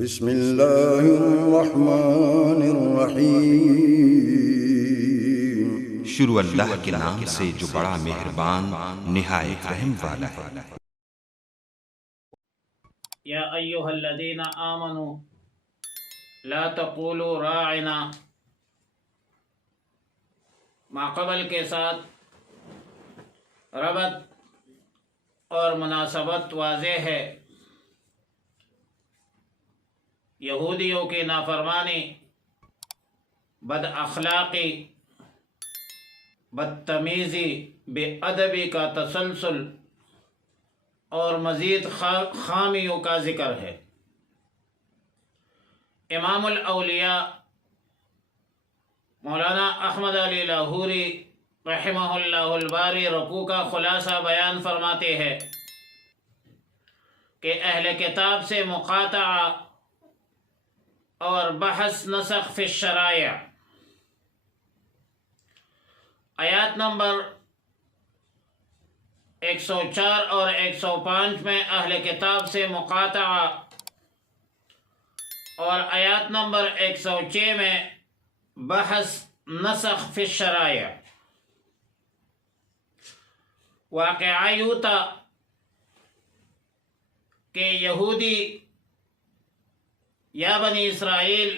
بسم اللہ الرحمن الرحیم۔ شروع اللہ کے نام سے جو بڑا مہربان نہایت رحم والا ہے۔ یا ایہا الذین آمنوا لا تقولوا راعنا، ماقبل کے ساتھ ربط اور مناسبت واضح ہے۔ یہودیوں کی نافرمانی، بد اخلاقی، بدتمیزی، بے ادبی کا تسلسل اور مزید خامیوں کا ذکر ہے۔ امام الاولیاء مولانا احمد علی لاہوری رحمہ اللہ الباری رکوع کا خلاصہ بیان فرماتے ہیں کہ اہل کتاب سے مقاطعہ اور بحث نسخ فی الشرائع، آیات نمبر 104 اور 105 میں اہل کتاب سے مقاطعہ اور آیات نمبر 106 میں بحث نسخ فی الشرائع۔ واقعہ یوں تھا کہ یہودی یا بنی اسرائیل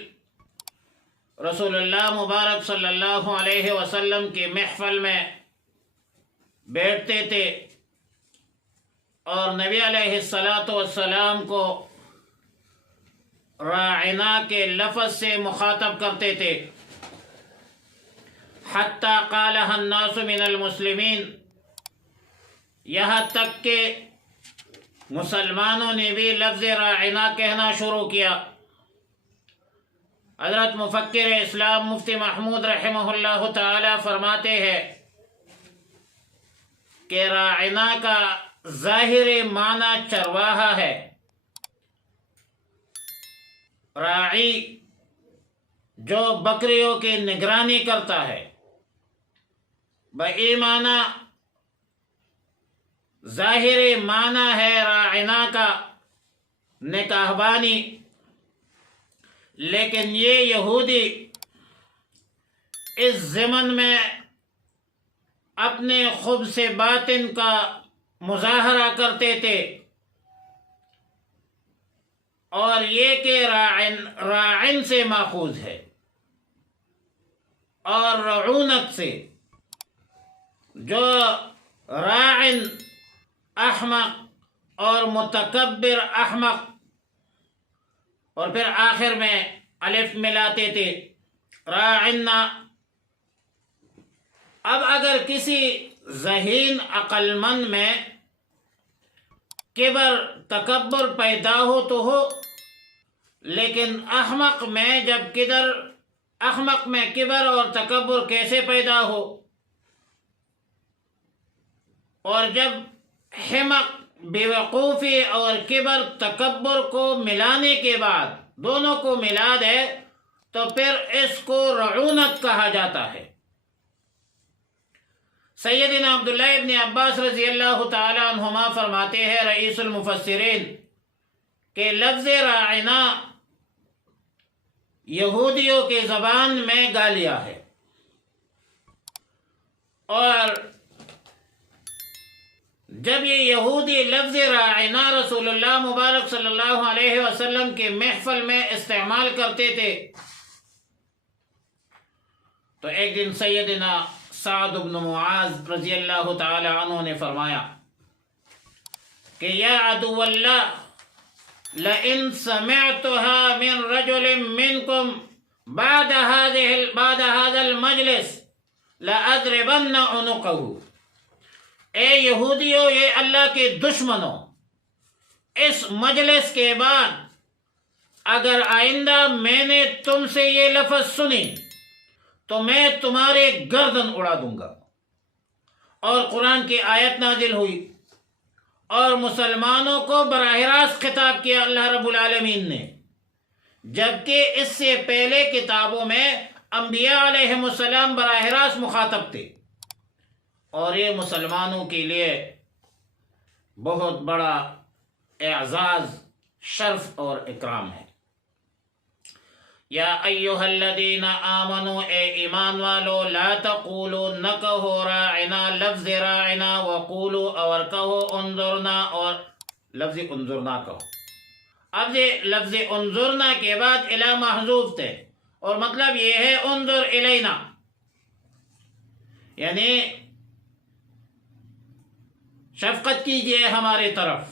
رسول اللہ مبارک صلی اللہ علیہ وسلم کی محفل میں بیٹھتے تھے اور نبی علیہ السلام کو راعنا کے لفظ سے مخاطب کرتے تھے، حتی قالها الناس من المسلمین، یہاں تک کہ مسلمانوں نے بھی لفظ راعنا کہنا شروع کیا۔ حضرت مفکر اسلام مفتی محمود رحمہ اللہ تعالی فرماتے ہیں کہ راعنا کا ظاہر معنی چرواہا ہے۔ راعی جو بکریوں کی نگرانی کرتا ہے، بئی معنی ظاہر معنی ہے راعنا کا نگہبانی، لیکن یہ یہودی اس ضمن میں اپنے خبث باطن کا مظاہرہ کرتے تھے، اور یہ کہ راعن سے ماخوذ ہے اور رعونت سے، جو راعن احمق اور متکبر احمق، اور پھر آخر میں الف ملاتے تھے راعنا۔ اب اگر کسی ذہین عقل مند میں کبر تکبر پیدا ہو تو ہو، لیکن احمق میں کبر اور تکبر کیسے پیدا ہو؟ اور جب حمق بیوقوفی اور کبر تکبر کو ملانے کے بعد دونوں کو ملا دے تو پھر اس کو رعونت کہا جاتا ہے۔ سیدنا عبداللہ ابن عباس رضی اللہ تعالی عنہما فرماتے ہیں، رئیس المفسرین، کہ لفظ راعنا یہودیوں کی زبان میں گالیہ ہے، اور جب یہ یہودی لفظ راعنا رسول اللہ مبارک صلی اللہ علیہ وسلم کے محفل میں استعمال کرتے تھے تو ایک دن سیدنا سعد بن معاذ رضی اللہ تعالی عنہ نے فرمایا کہ یا عدو اللہ، لئن سمعتها من رجل منکم بعد هذا المجلس لأضربن عنقه۔ اے یہودیوں، یہ اللہ کے دشمنوں، اس مجلس کے بعد اگر آئندہ میں نے تم سے یہ لفظ سنی تو میں تمہارے گردن اڑا دوں گا۔ اور قرآن کی آیت نازل ہوئی اور مسلمانوں کو براہ راست خطاب کیا اللہ رب العالمین نے، جبکہ اس سے پہلے کتابوں میں انبیاء علیہم السلام براہ راست مخاطب تھے، اور یہ مسلمانوں کے لیے بہت بڑا اعزاز، شرف اور اکرام ہے۔ یا ایھا الذین آمنوا، اے ایمان والو، لا تقولوا، نہ کہو راعنا، لفظ راعنا، وقولوا، اور کہو انظرنا، اور لفظ انظرنا کہو۔ اب یہ لفظ انظرنا کے بعد الی محذوف تھے، اور مطلب یہ ہے انظر الینا، یعنی شفقت کیجئے ہماری طرف،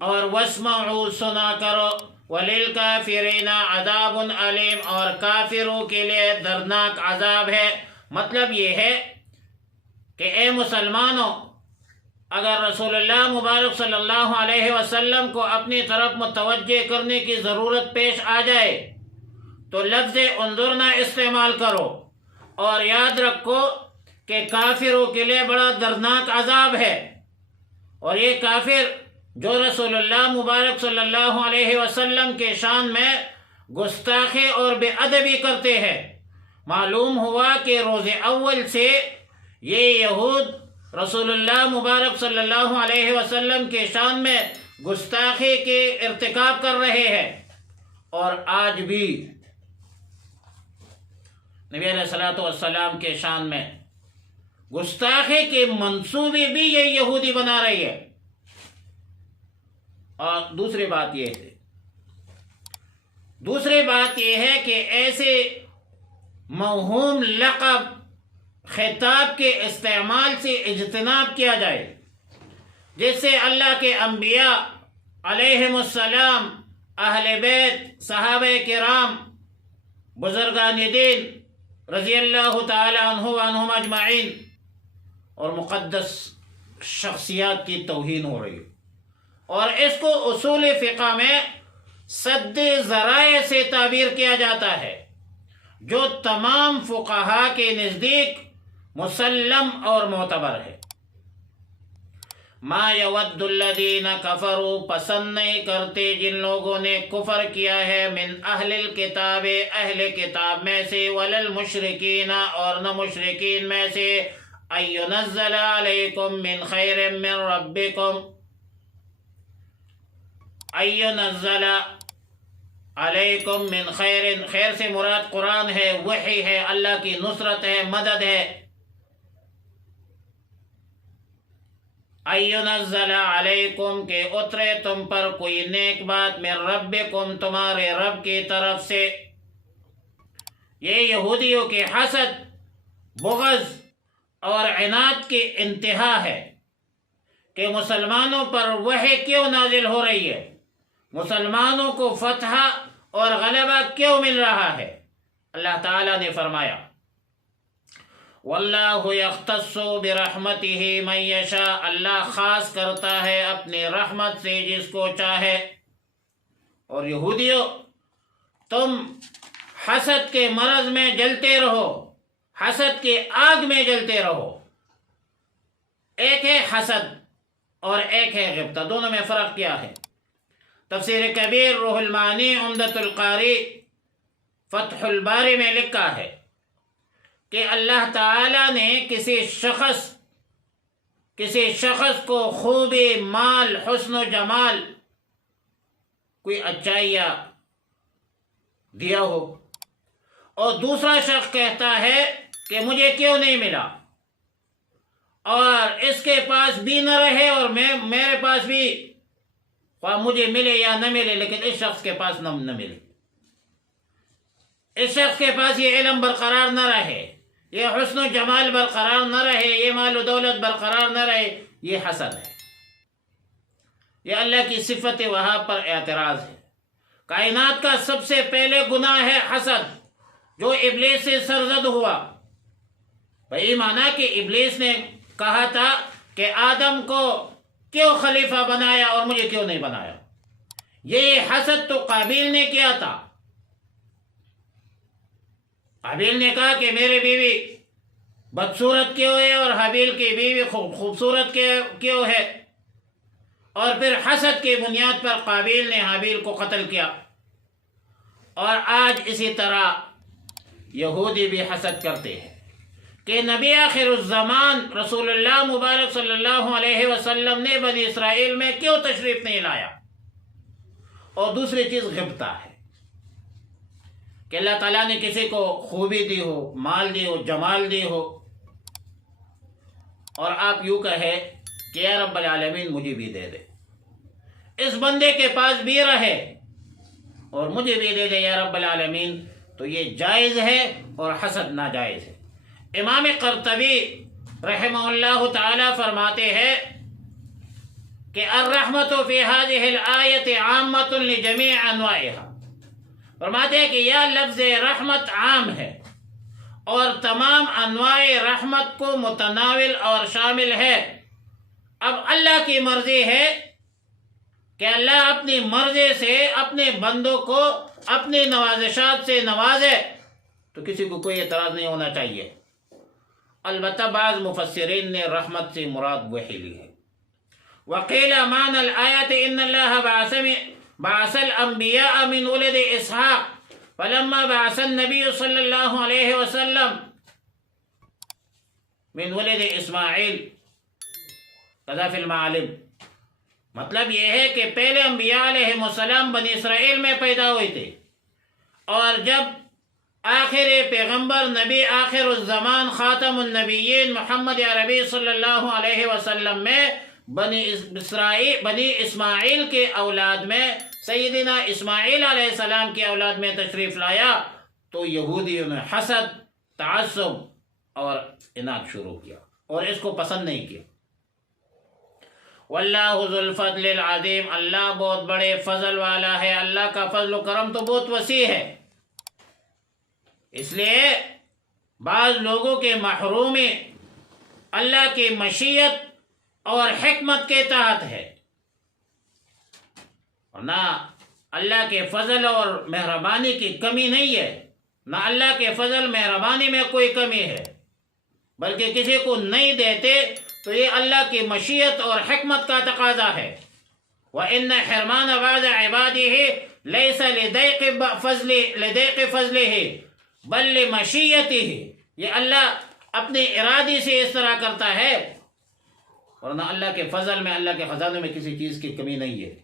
اور واسمعوا، سنا کرو، وللکافرین عذاب علیم، اور کافروں کے لیے دردناک عذاب ہے۔ مطلب یہ ہے کہ اے مسلمانوں، اگر رسول اللہ مبارک صلی اللہ علیہ وسلم کو اپنی طرف متوجہ کرنے کی ضرورت پیش آ جائے تو لفظ انظرنا استعمال کرو، اور یاد رکھو کہ کافروں کے لیے بڑا دردناک عذاب ہے، اور یہ کافر جو رسول اللہ مبارک صلی اللہ علیہ وسلم کے شان میں گستاخی اور بے ادبی کرتے ہیں۔ معلوم ہوا کہ روز اول سے یہ یہود رسول اللہ مبارک صلی اللہ علیہ وسلم کے شان میں گستاخی کے ارتکاب کر رہے ہیں، اور آج بھی نبی علیہ الصلوۃ والسلام کے شان میں گستاخی کے منصوبے بھی یہ یہودی بنا رہی ہے۔ اور دوسری بات یہ ہے کہ ایسے موہوم لقب خطاب کے استعمال سے اجتناب کیا جائے، جس سے اللہ کے انبیاء علیہم السلام، اہل بیت، صحابہ کرام، بزرگان دین رضی اللہ تعالی عنہ وعنہم اجمعین، اور مقدس شخصیات کی توہین ہو رہی ہے۔ اور اس کو اصول فقہ میں سد ذرائع سے تعبیر کیا جاتا ہے، جو تمام فقہا کے نزدیک مسلم اور معتبر ہے۔ ما یود الذین کفروا، پسند نہیں کرتے جن لوگوں نے کفر کیا ہے، من اہل الکتاب، اہل کتاب میں سے، وللمشرکین، اور نہ مشرکین میں سے، ان ینزل علیکم من خیر من ربکم، ان ینزل علیکم من خیر، خیر سے مراد قرآن ہے، وحی ہے، اللہ کی نصرت ہے، مدد ہے۔ ان ینزل علیکم، کہ اترے تم پر کوئی نیک بات، من ربکم، تمہارے رب کی طرف سے۔ یہ یہودیوں کے حسد، بغض اور عناد کی انتہا ہے کہ مسلمانوں پر وحی کیوں نازل ہو رہی ہے، مسلمانوں کو فتح اور غلبہ کیوں مل رہا ہے۔ اللہ تعالیٰ نے فرمایا، واللہ یختص برحمتہ من یشاء، اللہ خاص کرتا ہے اپنی رحمت سے جس کو چاہے۔ اور یہودیوں، تم حسد کے مرض میں جلتے رہو، حسد کے آگ میں جلتے رہو۔ ایک ہے حسد اور ایک ہے غبطہ، دونوں میں فرق کیا ہے؟ تفسیر کبیر، روح المعانی، عمدۃ القاری، فتح الباری میں لکھا ہے کہ اللہ تعالیٰ نے کسی شخص کو خوبی، مال، حسن و جمال، کوئی اچھائیاں دیا ہو، اور دوسرا شخص کہتا ہے کہ مجھے کیوں نہیں ملا، اور اس کے پاس بھی نہ رہے اور میرے پاس بھی، خواہ مجھے ملے یا نہ ملے، لیکن اس شخص کے پاس نہ ملے، اس شخص کے پاس یہ علم برقرار نہ رہے، یہ حسن و جمال برقرار نہ رہے، یہ مال و دولت برقرار نہ رہے، یہ حسد ہے۔ یہ اللہ کی صفت وہاب پر اعتراض ہے۔ کائنات کا سب سے پہلے گناہ ہے حسد، جو ابلیس سے سرزد ہوا۔ بھئی مانا کہ ابلیس نے کہا تھا کہ آدم کو کیوں خلیفہ بنایا اور مجھے کیوں نہیں بنایا؟ یہ حسد تو قابیل نے کیا تھا۔ قابیل نے کہا کہ میری بیوی بدصورت کیوں ہے اور حابیل کی بیوی خوبصورت کیوں ہے، اور پھر حسد کی بنیاد پر قابیل نے حابیل کو قتل کیا۔ اور آج اسی طرح یہودی بھی حسد کرتے ہیں کہ نبی آخر الزمان رسول اللہ مبارک صلی اللہ علیہ وسلم نے بنی اسرائیل میں کیوں تشریف نہیں لایا۔ اور دوسری چیز غبطہ ہے۔ کہ اللہ تعالیٰ نے کسی کو خوبی دی ہو، مال دی ہو، جمال دی ہو، اور آپ یوں کہے کہ یا رب العالمین مجھے بھی دے دے، اس بندے کے پاس بھی رہے اور مجھے بھی دے دے یا رب العالمین، تو یہ جائز ہے اور حسد ناجائز ہے۔ امام قرطبی رحمہ اللہ تعالی فرماتے ہیں کہ الرحمت فی هذه الآیت عامۃ لجمیع انواعها، فرماتے ہیں کہ یہ لفظ رحمت عام ہے اور تمام انواع رحمت کو متناول اور شامل ہے۔ اب اللہ کی مرضی ہے کہ اللہ اپنی مرضی سے اپنے بندوں کو اپنی نوازشات سے نوازے، تو کسی کو کوئی اعتراض نہیں ہونا چاہیے۔ البتہ بعض مفسرین نے رحمت سے مراد وہی لی ہے۔ وقیل معنی الآیت ان اللہ بعث الانبیاء من ولد اسحاق فلما بعث النبی صلی اللہ علیہ وسلم من ولد اسماعیل کذا فی المعالم، مطلب یہ ہے کہ پہلے انبیاء علیہ السلام بنی اسرائیل میں پیدا ہوئے تھے، اور جب آخر پیغمبر نبی آخر الزمان خاتم النبیین محمد عربی صلی اللہ علیہ وسلم میں بنی اسماعیل کے اولاد میں سیدنا اسماعیل علیہ السلام کی اولاد میں تشریف لایا، تو یہودیوں نے حسد، تعصب اور اناد شروع کیا اور اس کو پسند نہیں کیا۔ واللہ ذو الفضل العظیم، اللہ بہت بڑے فضل والا ہے، اللہ کا فضل و کرم تو بہت وسیع ہے۔ اس لیے بعض لوگوں کے محرومی اللہ کی مشیت اور حکمت کے تحت ہے، اور نہ اللہ کے فضل اور مہربانی کی کمی نہیں ہے، نہ اللہ کے فضل مہربانی میں کوئی کمی ہے، بلکہ کسی کو نہیں دیتے تو یہ اللہ کی مشیت اور حکمت کا تقاضا ہے۔ وَإِنَّ حِرْمَانَ بَعْضِ عِبَادِهِ لَيْسَ لِضَيْقِ فَضْلِهِ بل لِمَشِيَّتِهِ، یہ اللہ اپنے ارادے سے اس طرح کرتا ہے، ورنہ اللہ کے فضل میں، اللہ کے خزانے میں کسی چیز کی کمی نہیں ہے۔